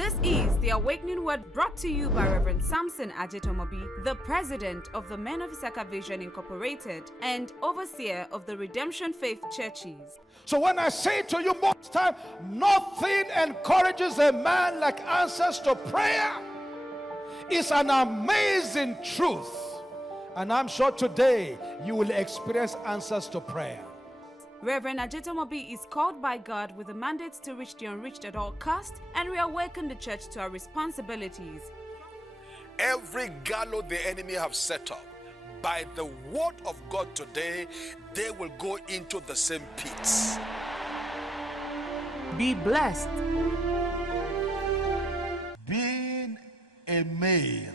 This is the Awakening Word brought to you by Reverend Samson Ajetomobi, the president of the Men of Issachar Vision Incorporated and overseer of the Redemption Faith Churches. So when I say to you most time, nothing encourages a man like answers to prayer. It's an amazing truth. And I'm sure today you will experience answers to prayer. Reverend Ajetomobi is called by God with a mandate to reach the unreached at all cost and reawaken the church to our responsibilities. Every gallows the enemy have set up, by the word of God today, they will go into the same pits. Be blessed. Being a male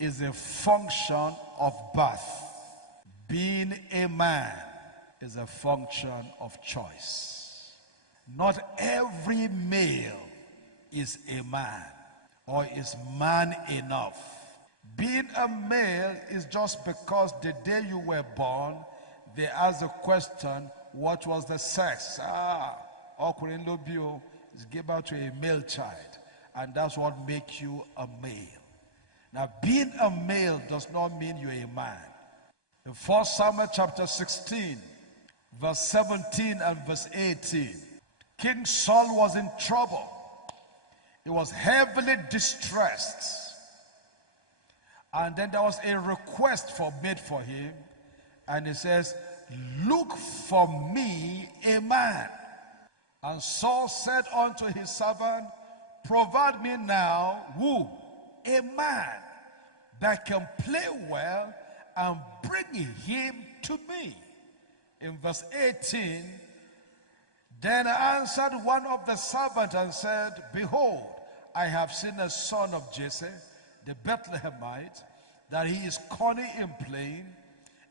is a function of birth. Being a man is a function of choice. Not every male is a man or is man enough. Being a male is just because the day you were born, they asked the question, what was the sex? Okulin Lobio is given out to a male child, and that's what makes you a male. Now, being a male does not mean you're a man. In 1 Samuel chapter 16, verse 17 and verse 18, King Saul was in trouble. He was heavily distressed. And then there was a request made for him. And he says, look for me a man. And Saul said unto his servant, provide me now, who? A man that can play well, and bring him to me. In verse 18, then answered one of the servants and said, behold, I have seen a son of Jesse, the Bethlehemite, that he is cunning in playing,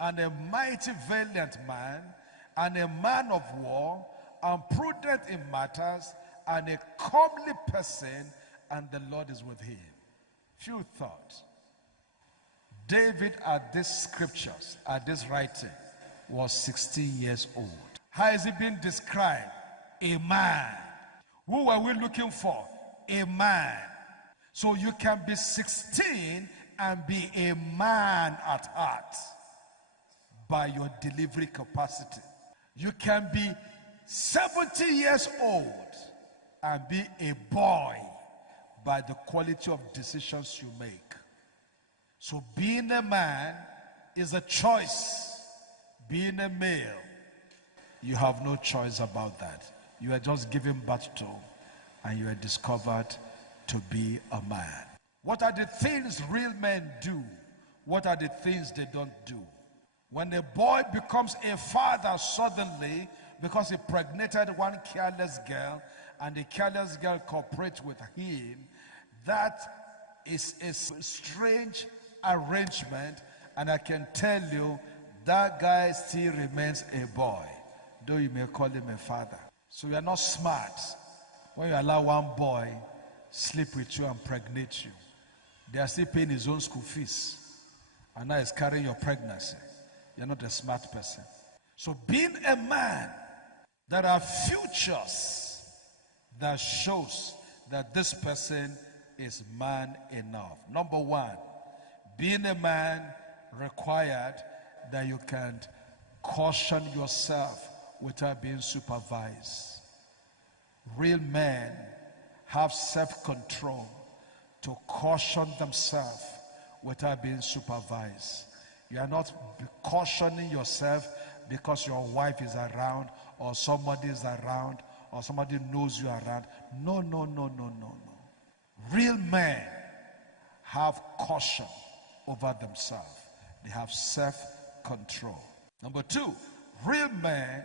and a mighty valiant man, and a man of war, and prudent in matters, and a comely person, and the Lord is with him. Few thoughts. David at these scriptures, at this writing, was 16 years old. How is he being described? A man. Who are we looking for? A man. So you can be 16 and be a man at heart by your delivery capacity. You can be 70 years old and be a boy by the quality of decisions you make. So being a man is a choice. Being a male, you have no choice about that. You are just given birth to, and you are discovered to be a man. What are the things real men do? What are the things they don't do? When a boy becomes a father suddenly, because he impregnated one careless girl, and the careless girl cooperates with him, that is a strange arrangement, and I can tell you that guy still remains a boy, though you may call him a father. So you are not smart when you allow one boy sleep with you and impregnate you. They are still paying his own school fees, and now he's carrying your pregnancy. You're not a smart person. So being a man, there are futures that shows that this person is man enough. Number one, being a man required that you can caution yourself without being supervised. Real men have self-control to caution themselves without being supervised. You are not cautioning yourself because your wife is around or somebody is around or somebody knows you around. No. Real men have caution over themselves. They have self-control. Number two, real men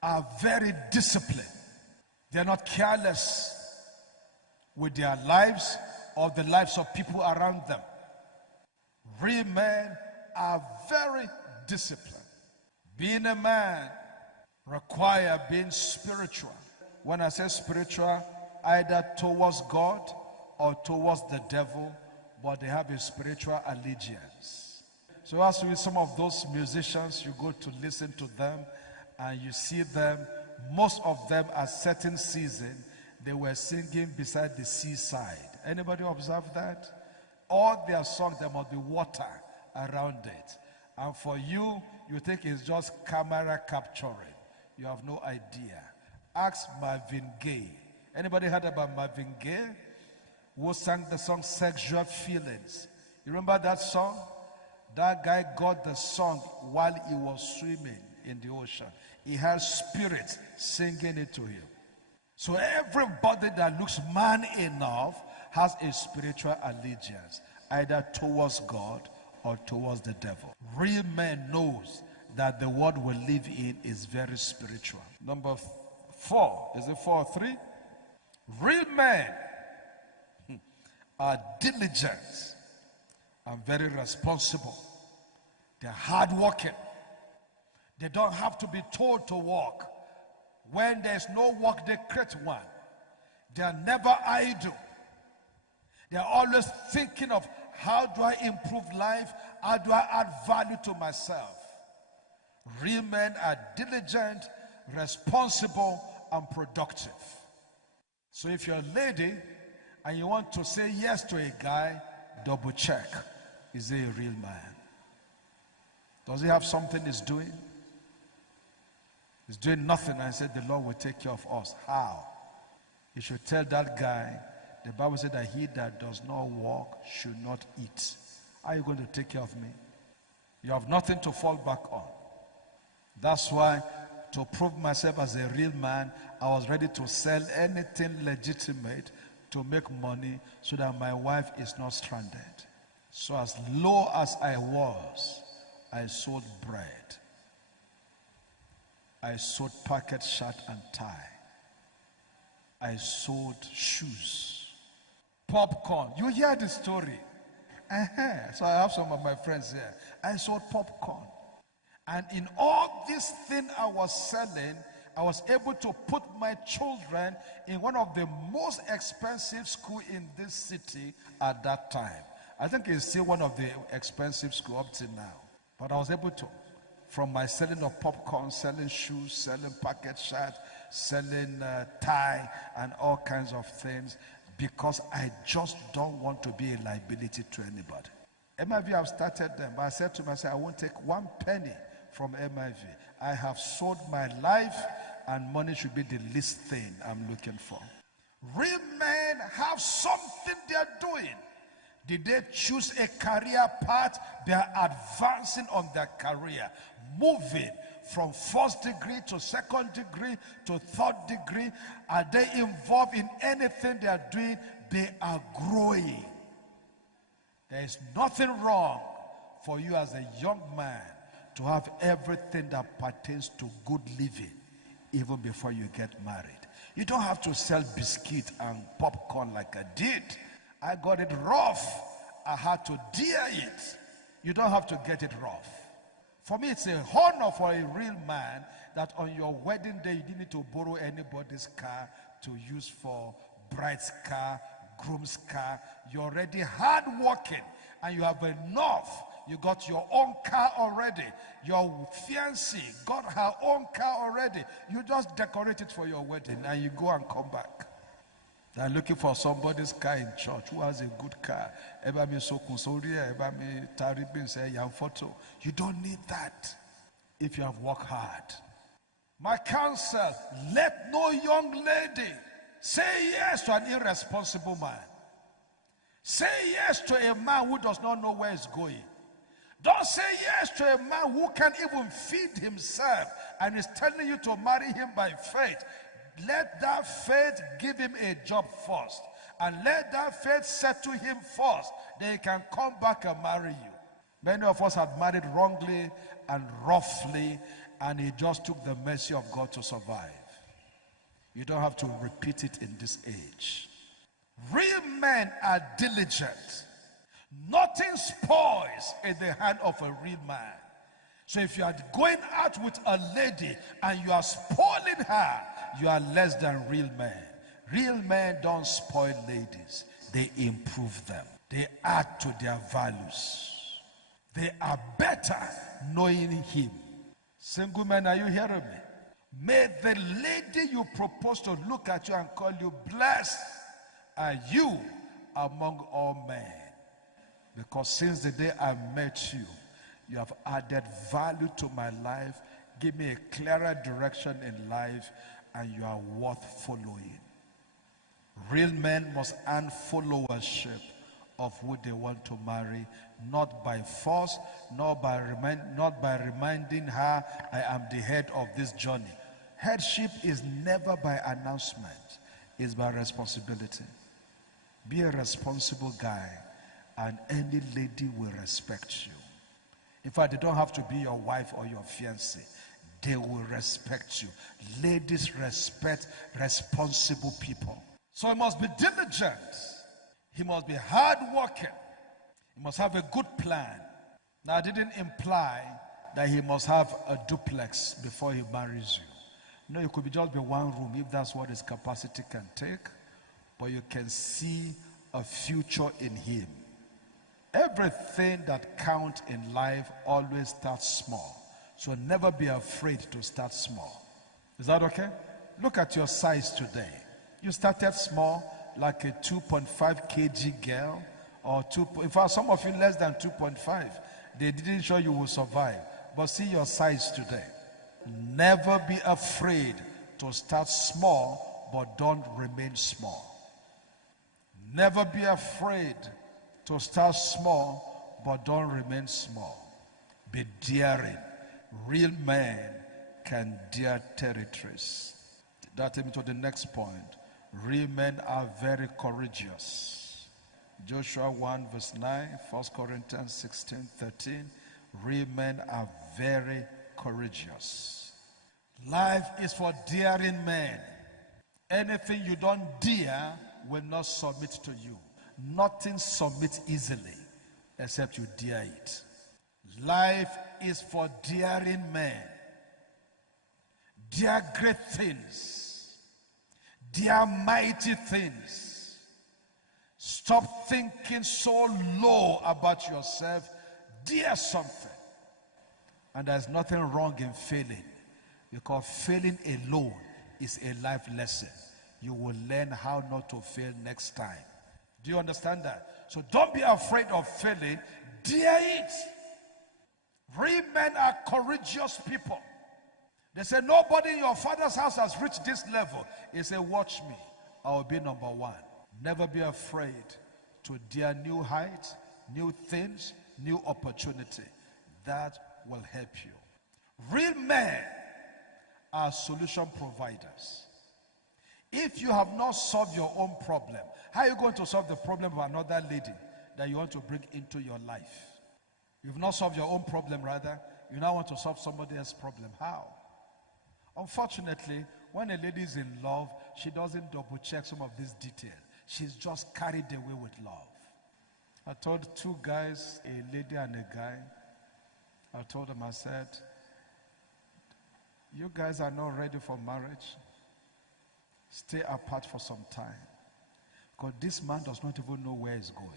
are very disciplined. They're not careless with their lives or the lives of people around them. Real men are very disciplined. Being a man requires being spiritual. When I say spiritual, either towards God or towards the devil, but they have a spiritual allegiance. So as with some of those musicians, you go to listen to them and you see them, most of them at certain season, They were singing beside the seaside. Anybody observe that? All their songs, there must be water around it. And for you, you think it's just camera capturing. You have no idea. Ask Marvin Gaye. Anybody heard about Marvin Gaye? Who sang the song Sexual Feelings? You remember that song? That guy got the song while he was swimming in the ocean. He had spirits singing it to him. So everybody that looks man enough has a spiritual allegiance, either towards God or towards the devil. Real man knows that the world we live in is very spiritual. Number 4, is it 4 or 3? Real men are diligent and very responsible. They're hardworking. They don't have to be told to work. When there's no work, they create one. They are never idle. They are always thinking of, how do I improve life? How do I add value to myself? Real men are diligent, responsible, and productive. So if you're a lady and you want to say yes to a guy, double check. Is he a real man? Does he have something he's doing? He's doing nothing and said the Lord will take care of us. How? You should tell that guy, the Bible said that he that does not work should not eat. How are you going to take care of me? You have nothing to fall back on. That's why, to prove myself as a real man, I was ready to sell anything legitimate to make money so that my wife is not stranded. So as low as I was, I sold bread. I sold pocket shirt and tie. I sold shoes. Popcorn. You hear the story. So I have some of my friends here. I sold popcorn. And in all this thing I was selling, I was able to put my children in one of the most expensive schools in this city at that time. I think it's still one of the expensive schools up to now. But I was able to. From my selling of popcorn, selling shoes, selling pocket shirt, selling tie, and all kinds of things, because I just don't want to be a liability to anybody. MIV have started them, but I said to myself, I won't take 1 penny from MIV. I have sold my life, and money should be the least thing I'm looking for. Real men have something they're doing. Did they choose a career path? They are advancing on their career, moving from first degree to second degree to third degree. Are they involved in anything they are doing? They are growing. There is nothing wrong for you as a young man to have everything that pertains to good living even before you get married. You don't have to sell biscuit and popcorn like I did. I got it rough. I had to dear it. You don't have to get it rough. For me, it's a honor for a real man that on your wedding day, you didn't need to borrow anybody's car to use for bride's car, groom's car. You're already hardworking and you have enough. You got your own car already. Your fiancée got her own car already. You just decorate it for your wedding and you go and come back. They're looking for somebody's car in church who has a good car. You don't need that if you have worked hard. My counsel, let no young lady say yes to an irresponsible man. Say yes to a man who does not know where he's going. Don't say yes to a man who can't even feed himself and is telling you to marry him by faith. Let that faith give him a job first. And let that faith settle him first. Then he can come back and marry you. Many of us have married wrongly and roughly, and it just took the mercy of God to survive. You don't have to repeat it in this age. Real men are diligent. Nothing spoils in the hand of a real man. So if you are going out with a lady and you are spoiling her, you are less than real men. Real men don't spoil ladies. They improve them. They add to their values. They are better knowing him. Single men, are you hearing me? May the lady you propose to look at you and call you, blessed are you among all men. Because since the day I met you, you have added value to my life. Give me a clearer direction in life, and you are worth following. Real men must earn followership of who they want to marry, not by force, not by reminding her, I am the head of this journey. Headship is never by announcement, it's by responsibility. Be a responsible guy, and any lady will respect you. In fact, they don't have to be your wife or your fiancé. They will respect you. Ladies respect responsible people. So he must be diligent. He must be hardworking. He must have a good plan. Now, I didn't imply that he must have a duplex before he marries you. No, it could just be one room if that's what his capacity can take. But you can see a future in him. Everything that counts in life always starts small. So never be afraid to start small. Is that okay? Look at your size today. You started small, like a 2.5 kg girl, or in fact, some of you less than 2.5. They didn't show you will survive. But see your size today. Never be afraid to start small, but don't remain small. Never be afraid to start small, but don't remain small. Be daring. Real men can dare territories. That takes me to the next point. Real men are very courageous. Joshua 1 verse 9, 1 Corinthians 16:13. Real men are very courageous. Life is for daring men. Anything you don't dare will not submit to you. Nothing submits easily except you dare it. Life is for daring men. Dare great things. Dare mighty things. Stop thinking so low about yourself. Dare something. And there's nothing wrong in failing, because failing alone is a life lesson. You will learn how not to fail next time. Do you understand that? So don't be afraid of failing. Dare it. Real men are courageous people. They say, nobody in your father's house has reached this level. He said, watch me. I will be number one. Never be afraid to dare new heights, new things, new opportunity. That will help you. Real men are solution providers. If you have not solved your own problem, how are you going to solve the problem of another lady that you want to bring into your life? You've not solved your own problem, rather. You now want to solve somebody else's problem. How? Unfortunately, when a lady is in love, she doesn't double check some of these details. She's just carried away with love. I told two guys, a lady and a guy, I told them, I said, you guys are not ready for marriage. Stay apart for some time. Because this man does not even know where he's going.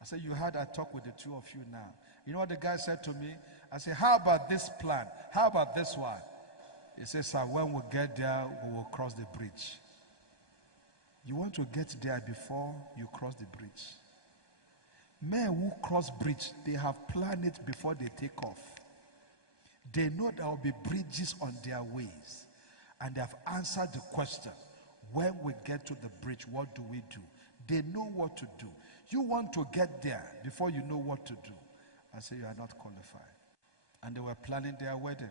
I said, you had a talk with the two of you now. You know what the guy said to me? I said, how about this plan? How about this one? He says, sir, when we get there, we will cross the bridge. You want to get there before you cross the bridge. Men who cross bridge, they have planned it before they take off. They know there will be bridges on their ways. And they have answered the question, when we get to the bridge, what do we do? They know what to do. You want to get there before you know what to do. I say you are not qualified. And they were planning their wedding.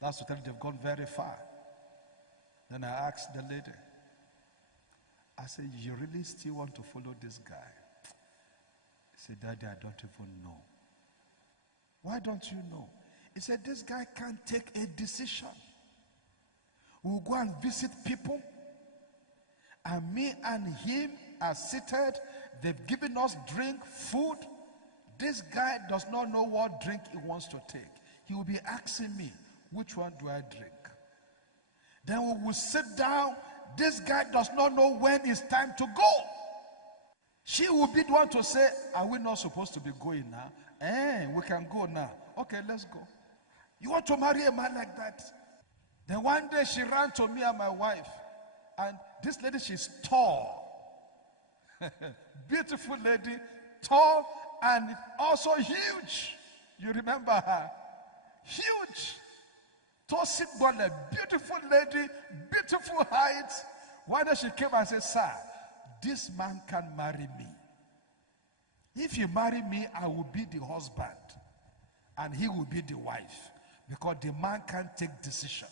That's to tell you they've gone very far. Then I asked the lady, I said, you really still want to follow this guy? He said, Daddy, I don't even know. Why don't you know? He said, this guy can't take a decision. We'll go and visit people, and me and him are seated. They've given us drink, food. This guy does not know what drink he wants to take. He will be asking me, which one do I drink? Then we will sit down. This guy does not know when it's time to go. She will be the one to say, are we not supposed to be going now? We can go now. Okay, let's go. You want to marry a man like that? Then one day she ran to me and my wife. And this lady, she's tall. Beautiful lady, tall and also huge. You remember her? Huge. Tossing body, beautiful lady, beautiful height. One day she came and said, sir, this man can marry me. If you marry me, I will be the husband and he will be the wife, because the man can't take decision.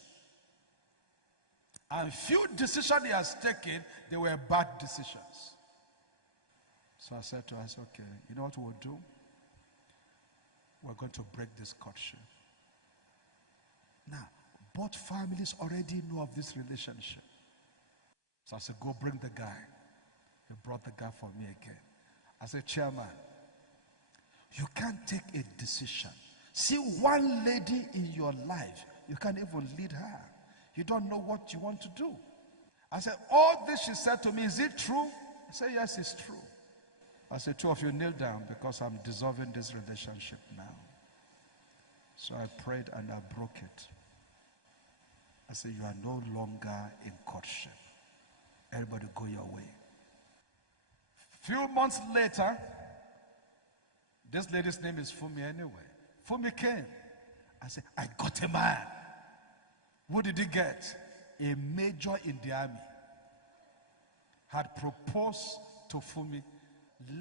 And few decisions he has taken, they were bad decisions. So I said to her, okay, you know what we'll do? We're going to break this courtship. Now, both families already know of this relationship. So I said, go bring the guy. He brought the guy for me again. I said, chairman, you can't take a decision. See one lady in your life, you can't even lead her. You don't know what you want to do. I said, all this she said to me, is it true? I said, yes, it's true. I said, two of you kneel down, because I'm dissolving this relationship now. So I prayed and I broke it. I said, you are no longer in courtship. Everybody go your way. Few months later, this lady's name is Fumi anyway. Fumi came. I said, I got a man. What did he get? A major in the army had proposed to Fumi.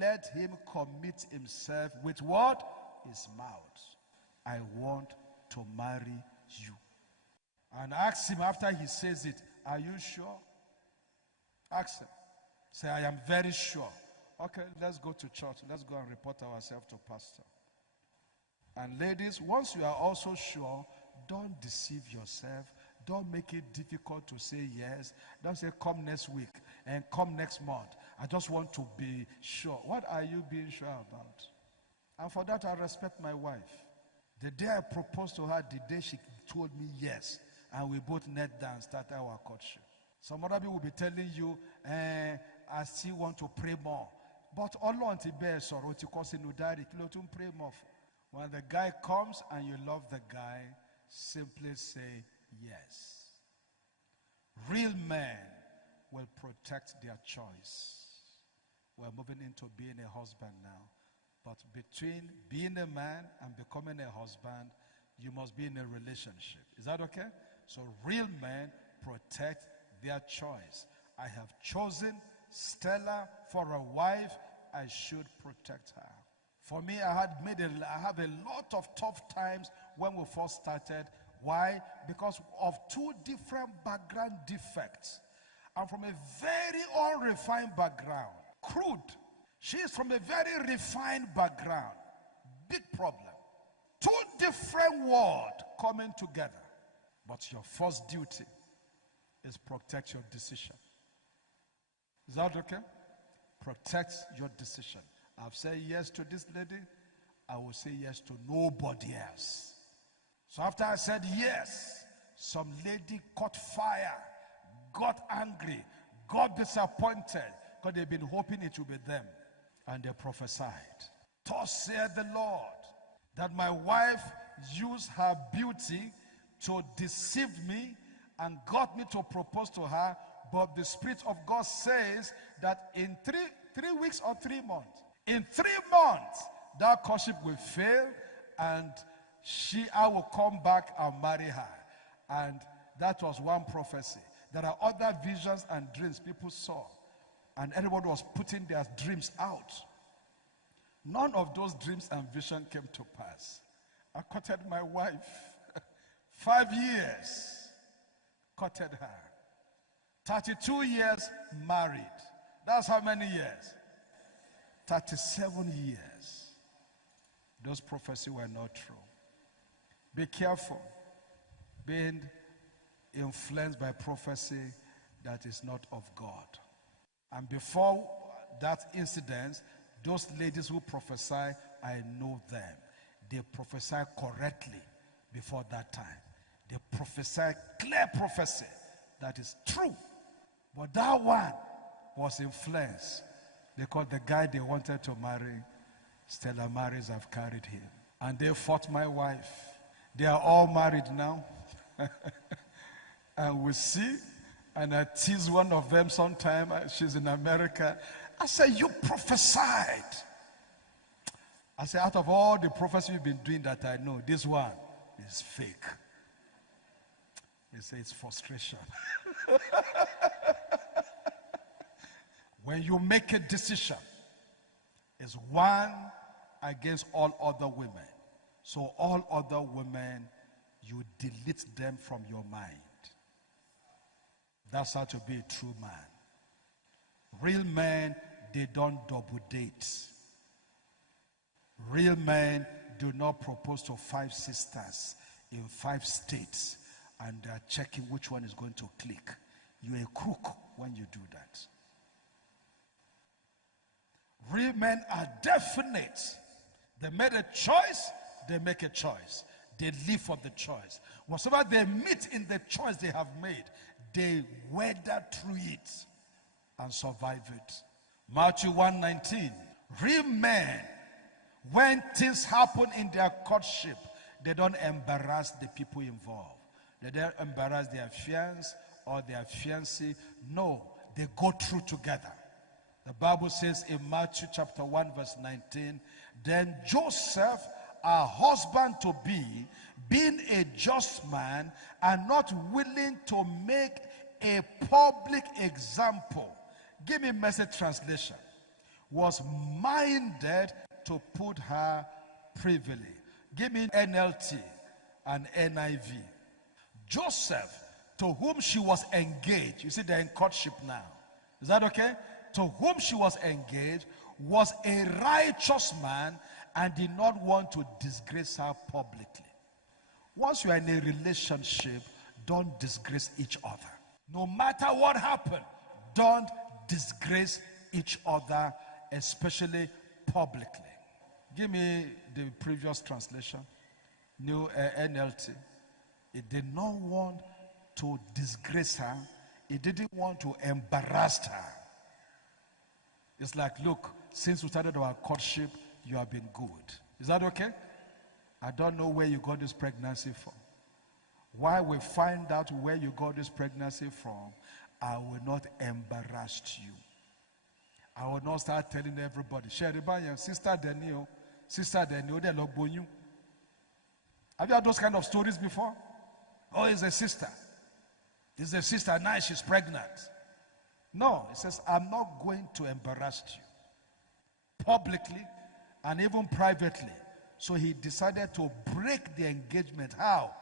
Let him commit himself with what? His mouth. I want to marry you. And ask him after he says it, are you sure? Ask him. Say, I am very sure. Okay, let's go to church. Let's go and report ourselves to pastor. And ladies, once you are also sure, don't deceive yourself. Don't make it difficult to say yes. Don't say come next week and come next month. I just want to be sure. What are you being sure about? And for that, I respect my wife. The day I proposed to her, the day she told me yes, and we both knelt down and started our courtship. Some other people will be telling you, I still want to pray more. But Allah anti bear sorrow to cause no daddy, pray more. When the guy comes and you love the guy, simply say yes. Real men will protect their choice. We're moving into being a husband now. But between being a man and becoming a husband, you must be in a relationship. Is that okay? So real men protect their choice. I have chosen Stella for a wife. I should protect her. For me, I have a lot of tough times when we first started. Why? Because of two different background defects. I'm from a very unrefined background. Crude. She is from a very refined background. Big problem. Two different worlds coming together. But your first duty is protect your decision. Is that okay? Protect your decision. I've said yes to this lady. I will say yes to nobody else. So after I said yes, some lady caught fire, got angry, got disappointed, because they've been hoping it would be them. And they prophesied. Thus saith the Lord, that my wife used her beauty to deceive me and got me to propose to her. But the Spirit of God says that in three weeks or 3 months, in 3 months, that courtship will fail and I will come back and marry her. And that was one prophecy. There are other visions and dreams people saw. And everybody was putting their dreams out. None of those dreams and visions came to pass. I courted my wife. 5 years. Courted her. 32 years married. That's how many years? 37 years. Those prophecies were not true. Be careful being influenced by prophecy that is not of God. And before that incident, those ladies who prophesy, I know them. They prophesy correctly before that time. They prophesy clear prophecy that is true. But that one was influenced because the guy they wanted to marry, Stella marries have carried him. And they fought my wife. They are all married now. And we see, and I tease one of them sometime. She's in America. I said, you prophesied. I said, out of all the prophecy you've been doing that I know, this one is fake. They say it's frustration. When you make a decision, it's one against all other women. So all other women, you delete them from your mind. That's how to be a true man. Real men, they don't double date. Real men do not propose to 5 sisters in 5 states and they're checking which one is going to click. You're a crook when you do that. Real men are definite. They made a choice, they make a choice. They live for the choice. Whatever they meet in the choice they have made, they weather through it and survive it. Matthew 1:19. Real men, when things happen in their courtship, they don't embarrass the people involved. They don't embarrass their fiancé or their fiancée. No, they go through together. The Bible says in Matthew chapter 1 verse 19, then Joseph, our husband to be, being a just man and not willing to make a public example, give me Message translation, was minded to put her privily. Give me NLT and NIV. Joseph, to whom she was engaged, you see they're in courtship now. Is that okay? To whom she was engaged was a righteous man and did not want to disgrace her publicly. Once you are in a relationship, don't disgrace each other. No matter what happened, don't disgrace each other, especially publicly. Give me the previous translation, New NLT. It did not want to disgrace her. It didn't want to embarrass her. It's like, look, since we started our courtship, you have been good. Is that okay? I don't know where you got this pregnancy from. While we find out where you got this pregnancy from, I will not embarrass you. I will not start telling everybody, Sister Daniel, they love you. Have you heard those kind of stories before? Oh, it's a sister. It's a sister, now she's pregnant. No, it says, I'm not going to embarrass you publicly and even privately. So he decided to break the engagement. How?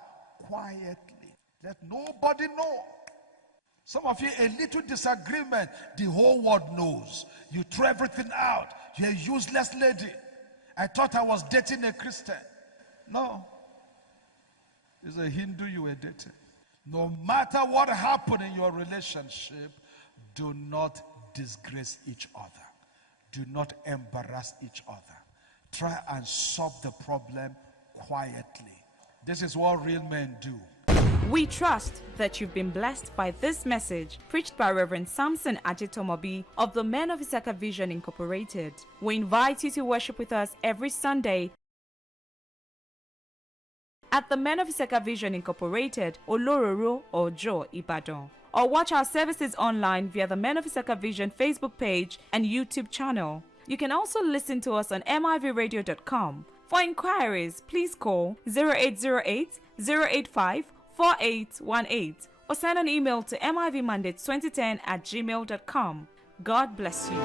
Quietly. Let nobody know. Some of you, a little disagreement, the whole world knows. You throw everything out. You're a useless lady. I thought I was dating a Christian. No. It's a Hindu you were dating. No matter what happened in your relationship, do not disgrace each other. Do not embarrass each other. Try and solve the problem quietly. This is what real men do. We trust that you've been blessed by this message preached by Reverend Samson Ajetomobi of the Men of Issachar Vision Incorporated. We invite you to worship with us every Sunday at the Men of Issachar Vision Incorporated, Olororo, Ojo, Ibadan. Or watch our services online via the Men of Issachar Vision Facebook page and YouTube channel. You can also listen to us on mivradio.com. For inquiries, please call 0808 085 4818 or send an email to mivmandates2010@gmail.com. God bless you.